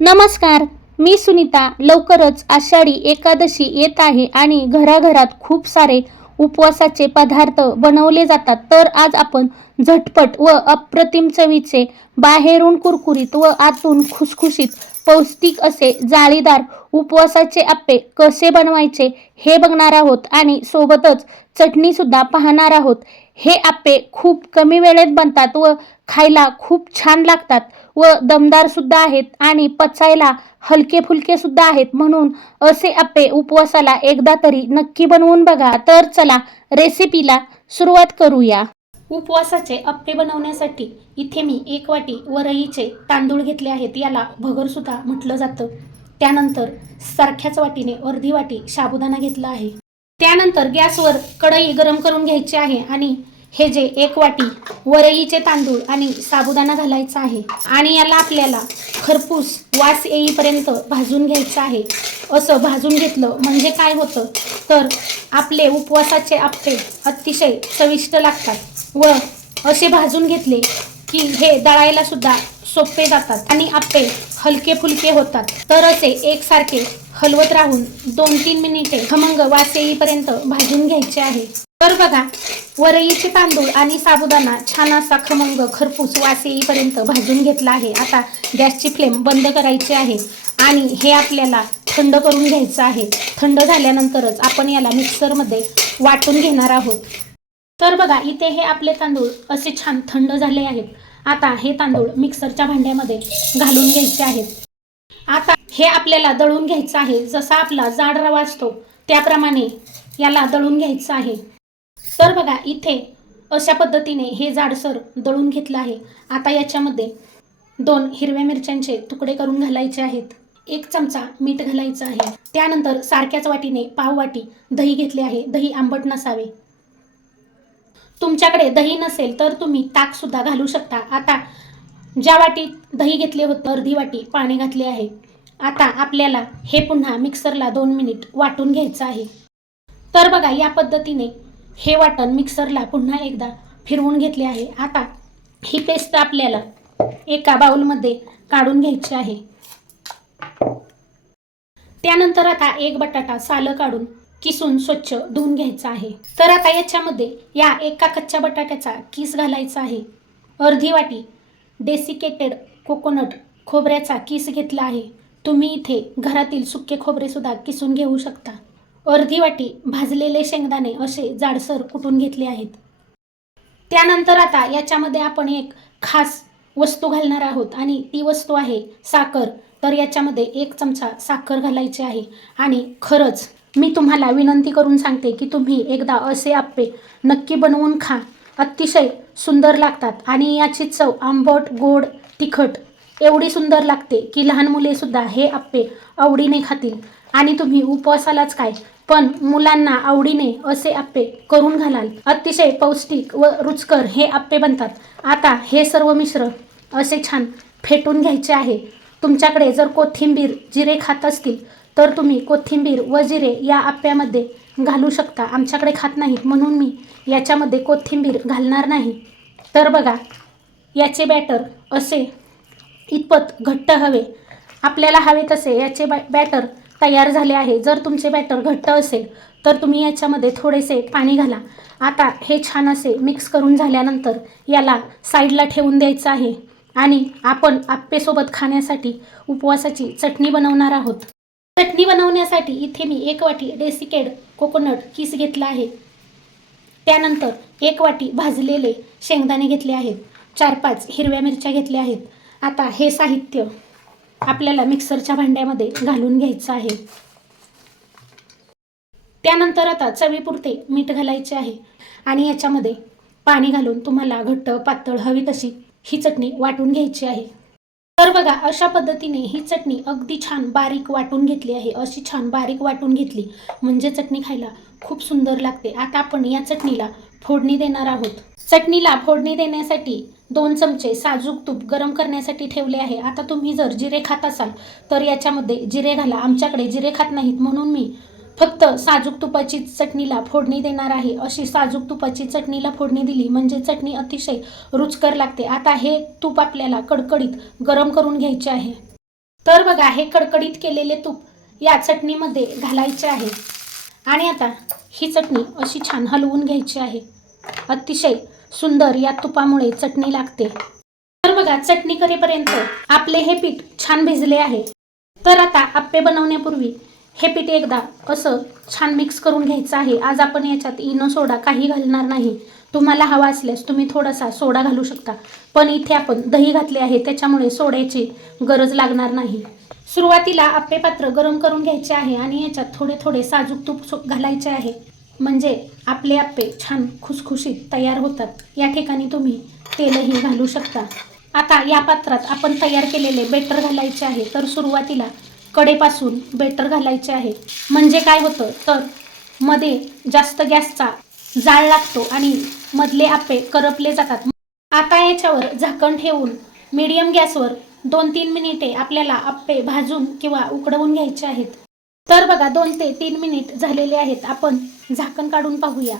नमस्कार मी सुनीता. लवकरच आषाढी एकादशी येत आहे आणि घराघरात खूप सारे उपवासाचे पदार्थ बनवले जातात. तर आज आपण झटपट व अप्रतिम चवीचे बाहेरून कुरकुरीत व आतून खुसखुशीत पौष्टिक असे जाळीदार उपवासाचे आप्पे कसे बनवायचे हे बघणार आहोत आणि सोबतच चटणी सुद्धा पाहणार आहोत. हे आप्पे खूप कमी वेळेत बनतात व खायला खूप छान लागतात व दमदार सुद्धा आहेत आणि पचायला हलके फुलके सुद्धा आहेत म्हणून असे आप्पे उपवासाला एकदा तरी नक्की बनवून बघा. तर चला रेसिपीला सुरुवात करूया. उपवासाचे अप्पे बनवण्यासाठी इथे मी एक वाटी वरईचे तांदूळ घेतले आहेत. याला भगरसुद्धा म्हटलं जातं. त्यानंतर सारख्याच वाटीने अर्धी वाटी साबुदाणा घेतला आहे. त्यानंतर गॅसवर कढई गरम करून घ्यायची आहे आणि हे जे एक वाटी वरईचे तांदूळ आणि साबुदाणा घालायचा आहे आणि याला आपल्याला खरपूस वास येईपर्यंत भाजून घ्यायचं आहे. असं भाजून घेतलं म्हणजे काय होतं? तर आपले उपवासाचे आप्पे अतिशय चविष्ट लागतात व असे भाजून घेतले की हे दळायला सुद्धा सोपे जातात आणि आप्पे हलके फुलके होतात. तर असे एकसारखे हलवत राहून दोन तीन मिनिटे खमंग वास येईपर्यंत भाजून घ्यायचे आहे. तर बघा वरईचे तांदूळ आणि साबुदाणा छान असा खमंग खरपूस वास येईपर्यंत भाजून घेतला आहे. आता गॅसची फ्लेम बंद करायची आहे आणि हे आपल्याला थंड करून घ्यायचं आहे. थंड झाल्यानंतरच आपण याला मिक्सरमध्ये वाटून घेणार आहोत. तर बघा इथे हे आपले तांदूळ असे छान थंड झाले आहेत. आता हे तांदूळ मिक्सरच्या भांड्यामध्ये घालून घ्यायचे आहेत. आता हे आपल्याला दळून घ्यायचं आहे. जसा आपला जाड रवा असतो त्याप्रमाणे याला दळून घ्यायचं आहे. तर बघा इथे अशा पद्धतीने हे जाडसर दळून घेतलं आहे. आता याच्यामध्ये दोन हिरव्या मिरच्यांचे तुकडे करून घालायचे आहेत. एक चमचा मीठ घालायचं आहे. त्यानंतर सारख्याच वाटीने पाव वाटी दही घेतले आहे. दही आंबट नसावे. तुमच्याकडे दही नसेल तर तुम्ही ताक सुद्धा घालू शकता. आता ज्या वाटीत दही घेतले होते अर्धी वाटी पाणी घातले आहे आता आपल्याला हे पुन्हा मिक्सरला दोन मिनिट वाटून घ्यायचं आहे. तर बघा या पद्धतीने हे वाटण मिक्सरला पुन्हा एकदा फिरवून घेतले आहे. आता ही पेस्ट आपल्याला एका बाउलमध्ये काढून घ्यायची आहे. त्यानंतर आता एक बटाटा सालं काढून किसून स्वच्छ धुवून घ्यायचा आहे. तर आता याच्यामध्ये या एका कच्च्या बटाट्याचा किस घालायचा आहे. अर्धी वाटी डेसिकेटेड कोकोनट खोबऱ्याचा किस घेतला आहे. तुम्ही इथे घरातील सुके खोबरेसुद्धा किसून घेऊ शकता. अर्धी वाटी भाजलेले शेंगदाणे असे जाडसर कुटून घेतले आहेत. त्यानंतर आता याच्यामध्ये आपण एक खास वस्तू घालणार आहोत आणि ती वस्तू आहे साखर. तर याच्यामध्ये एक चमचा साखर घालायची आहे आणि खरंच मी तुम्हाला विनंती करून सांगते की तुम्ही एकदा असे आप्पे नक्की बनवून खा. अतिशय सुंदर लागतात आणि याची चव आंबट गोड तिखट एवढी सुंदर लागते की लहान मुलेसुद्धा हे आप्पे आवडीने खातील. आणि तुम्ही उपवासालाच काय पण मुलांना आवडीने असे आप्पे करून घालाल. अतिशय पौष्टिक व रुचकर हे आप्पे बनतात. आता हे सर्व मिश्र असे छान फेटून घ्यायचे आहे. तुमच्याकडे जर कोथिंबीर जिरे खात असतील तर तुम्ही कोथिंबीर व जिरे या आप्यामध्ये घालू शकता. आमच्याकडे खात नाहीत म्हणून मी याच्यामध्ये कोथिंबीर घालणार नाही. तर बघा याचे बॅटर असे इतपत घट्ट हवे. आपल्याला हवे तसे याचे बॅ बॅटर तयार झाले आहे. जर तुमचे बॅटर घट्ट असेल तर तुम्ही याच्यामध्ये थोडेसे पाणी घाला. आता हे छान असे मिक्स करून झाल्यानंतर याला साईडला ठेवून द्यायचं आहे. आणि आपण आप्पेसोबत खाण्यासाठी उपवासाची चटणी बनवणार आहोत. चटणी बनवण्यासाठी इथे मी एक वाटी डेसिकेड कोकोनट किस घेतला आहे. त्यानंतर एक वाटी भाजलेले शेंगदाणे घेतले आहेत. चार पाच हिरव्या मिरच्या घेतल्या आहेत. आता हे साहित्य आपल्याला मिक्सरच्या भांड्यामध्ये घालून घ्यायचं आहे. त्यानंतर आता चवीपुरते मीठ घालायचे आहे. आणि याच्यामध्ये पाणी घालून तुम्हाला घट्ट पातळ हवी तशी ही चटणी वाटून घ्यायची आहे. तर बघा अशा पद्धतीने ही चटणी अगदी छान बारीक वाटून घेतली आहे. अशी छान बारीक वाटून घेतली म्हणजे चटणी खायला खूप सुंदर लागते. आता आपण या चटणीला फोडणी देणार आहोत. चटणीला फोडणी देण्यासाठी दोन चमचे साजूक तूप गरम करण्यासाठी ठेवले आहे. आता तुम्ही जर जिरे खात असाल तर याच्यामध्ये जिरे घाला. आमच्याकडे जिरे खात नाहीत म्हणून मी फक्त साजूक तुपाची चटणीला फोडणी देणार आहे. अशी साजूक तुपाची चटणीला फोडणी दिली म्हणजे चटणी अतिशय रुचकर लागते. आता हे तूप आपल्याला कडकडीत गरम करून घ्यायचे आहे. तर बघा हे कडकडीत केलेले तूप या चटणीमध्ये घालायचे आहे. आणि आता ही चटणी अशी छान हलवून घ्यायची आहे. अतिशय सुंदर या तुपामुळे चटणी लागते. तर बघा चटणी करेपर्यंत आपले हे पीठ छान भिजले आहे. तर आता आप्पे बनवण्यापूर्वी हे पीठ एकदा असं छान मिक्स करून घ्यायचं आहे. आज आपण याच्यात इनो सोडा काही घालणार नाही. तुम्हाला हवा असल्यास तुम्ही थोडासा सोडा घालू शकता. पण इथे आपण दही घातले आहे त्याच्यामुळे सोड्याची गरज लागणार नाही. सुरुवातीला आपले पात्र गरम करून घ्यायचे आहे आणि याच्यात थोडे थोडे साजूक तूप घालायचे आहे. म्हणजे आपले आप्पे छान खुसखुशीत तयार होतात. या ठिकाणी तुम्ही तेलही घालू शकता. आता या पात्रात आपण तयार केलेले बेटर घालायचे आहे. तर सुरुवातीला कडेपासून बेटर घालायचे आहे. म्हणजे काय होतं? तर मध्ये जास्त गॅसचा जाळ लागतो आणि मधले आप्पे करपले जातात. आता याच्यावर झाकण ठेवून मीडियम गॅसवर दोन तीन मिनिटे आपल्याला आप्पे भाजून किंवा उकडवून घ्यायचे आहेत. तर बघा दोन ते तीन मिनिट झालेले आहेत. आपण झाकण काढून पाहूया.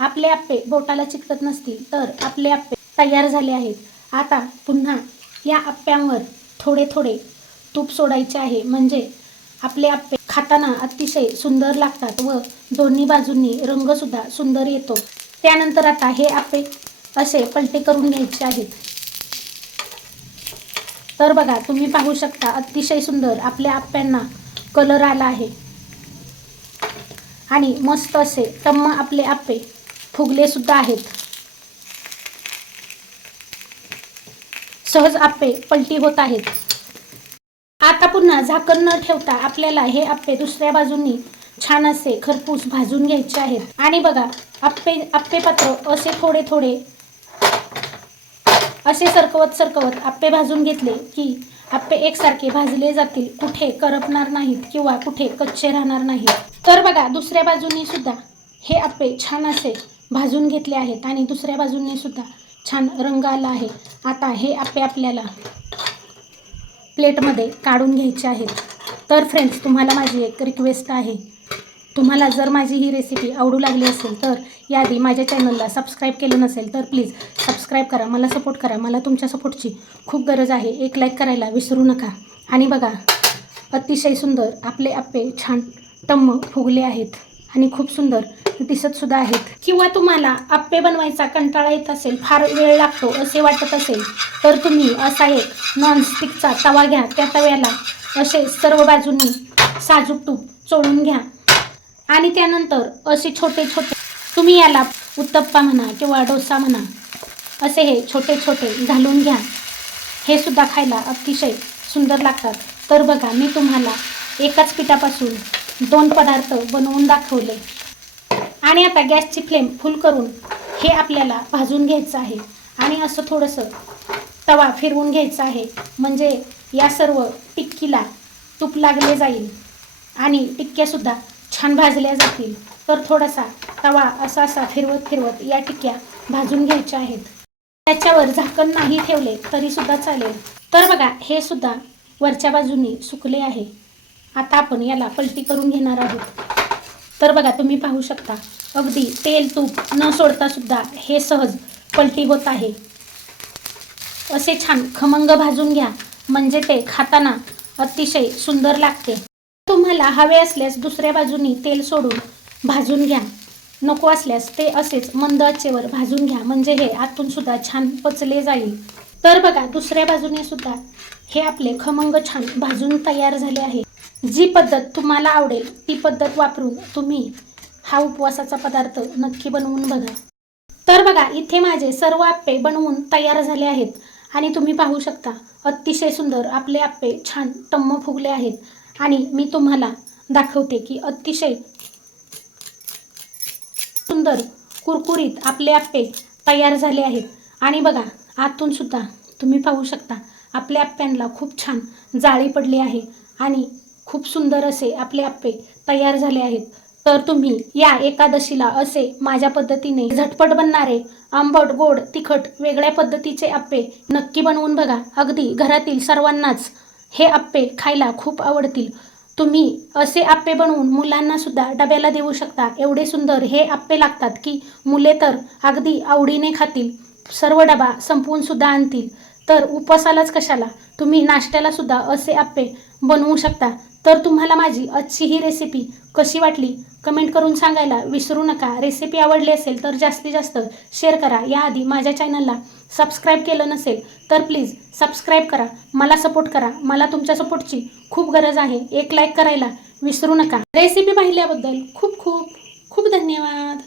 आपले आप्पे बोटाला चिकटत नसतील तर आपले आप्पे तयार झाले आहेत. आता पुन्हा या आप्प्यांवर थोडे थोडे तूप सोडायचे आहे. म्हणजे आपले आप्पे खाताना अतिशय सुंदर लागतात व दोन्ही बाजूंनी रंगसुद्धा सुंदर येतो. त्यानंतर आता हे आप्पे असे पलटे करून घ्यायचे आहेत. तर बघा तुम्ही पाहू शकता अतिशय सुंदर आपल्या आप्प्यांना कलर आला आहे. आणि मस्त असे टम्म आपले आप्पे फुगले सुद्धा आहेत. सहज आप्पे पलटी होत आहेत. आता पुन्हा झाकण न ठेवता आपल्याला हे आप्पे दुसऱ्या बाजूनी छान असे खरपूस भाजून घ्यायचे आहेत. आणि बघा आप्पे आप्पे पात्र असे थोडे थोडे असे सरकवत सरकवत आप्पे भाजून घेतले की आप्पे एकसारखे भाजले जातील. कुठे करपणार नाहीत किंवा कुठे कच्चे राहणार नाहीत. तर बघा दुसऱ्या बाजूने सुद्धा हे आप्पे छान असे भाजून घेतले आहेत आणि दुसऱ्या बाजूने सुद्धा छान रंग आला आहे. आता हे आप्पे आपल्याला प्लेटमध्ये काढून घ्यायचे आहेत. तर फ्रेंड्स तुम्हाला माझी एक रिक्वेस्ट आहे. तुम्हाला जर माझी ही रेसिपी आवडू लागली असेल तर याआधी माझ्या चॅनलला सबस्क्राईब केलं नसेल तर प्लीज सबस्क्राईब करा मला सपोर्ट करा. मला तुमच्या सपोर्टची खूप गरज आहे. एक लाईक करायला विसरू नका. आणि बघा अतिशय सुंदर आपले आप्पे छान टम्म फुगले आहेत. आणि खूप सुंदर दिसतसुद्धा आहेत. किंवा तुम्हाला आप्पे बनवायचा कंटाळा येत असेल फार वेळ लागतो असे वाटत असेल तर तुम्ही असा एक नॉनस्टिकचा तवा घ्या. त्या तव्याला असे सर्व बाजूंनी साजूक तूप चोळून घ्या. आणि त्यानंतर असे छोटे छोटे तुम्ही याला उत्तप्पा म्हणा किंवा डोसा म्हणा असे हे छोटे छोटे घालून घ्या. हे सुद्धा खायला अतिशय सुंदर लागतात. तर बघा मी तुम्हाला एकाच पिठापासून दोन पदार्थ बनवून दाखवले. आणि आता गॅसची फ्लेम फुल करून हे आपल्याला भाजून घ्यायचं आहे. आणि असं थोडंसं तवा फिरवून घ्यायचा आहे. म्हणजे या सर्व टिक्कीला तूप लागले जाईल. आणि टिक्क्यासुद्धा छान भाजल्या जातील. तर थोडासा तवा असा असा फिरवत फिरवत या टिक्क्या भाजून घ्यायच्या आहेत. त्याच्यावर झाकण नाही ठेवले तरीसुद्धा चालेल. तर बघा हे सुद्धा वरच्या बाजूनी सुकले आहे. आता आपण याला पलटी करून घेणार आहोत. तर बघा तुम्ही पाहू शकता अगदी तेल तूप न सोडता सुद्धा हे सहज पलटी होत आहे. असे छान खमंग भाजून घ्या म्हणजे ते खाताना अतिशय सुंदर लागते. तुम्हाला हवे असल्यास दुसऱ्या बाजूनी तेल सोडून भाजून घ्या. नको असल्यास ते असेच मंद आचेवर भाजून घ्या म्हणजे हे आतून सुद्धा छान पचले जाईल. तर बघा दुसऱ्या बाजूने सुद्धा हे आपले खमंग छान भाजून तयार झाले आहे. जी पद्धत तुम्हाला आवडेल ती पद्धत वापरून तुम्ही हा उपवासाचा पदार्थ नक्की बनवून बघा. तर बघा इथे माझे सर्व आप्पे बनवून तयार झाले आहेत. आणि तुम्ही पाहू शकता अतिशय सुंदर आपले आप्पे छान टम्म फुगले आहेत. आणि मी तुम्हाला दाखवते की अतिशय सुंदर कुरकुरीत आपले आप्पे तयार झाले आहेत. आणि बघा आतून सुद्धा तुम्ही पाहू शकता आपल्या आप्प्यांना खूप छान जाळी पडली आहे. आणि खूप सुंदर असे आपले आप्पे तयार झाले आहेत. तर तुम्ही या एकादशीला असे माझ्या पद्धतीने झटपट बनणारे आंबट गोड तिखट वेगळ्या पद्धतीचे आप्पे नक्की बनवून बघा. अगदी घरातील सर्वांनाच हे आप्पे खायला खूप आवडतील. तुम्ही असे आप्पे बनवून मुलांना सुद्धा डब्याला देऊ शकता. एवढे सुंदर हे आप्पे लागतात की मुले तर अगदी आवडीने खातील. सर्व डबा संपवून सुद्धा आणतील. तर उपवासालाच कशाला? तुम्ही नाश्त्याला सुद्धा असे आप्पे बनवू शकता. तर तुम्हाला माझी आजची ही रेसिपी कशी वाटली? कमेंट करून सांगायला विसरू नका. रेसिपी आवडली असेल तर जास्तीत जास्त शेअर करा. याआधी माझ्या चॅनलला सबस्क्राईब केलं नसेल तर प्लीज सबस्क्राईब करा. मला सपोर्ट करा. मला तुमच्या सपोर्टची खूप गरज आहे. एक लाईक करायला विसरू नका. रेसिपी पाहिल्याबद्दल खूप खूप खूप धन्यवाद.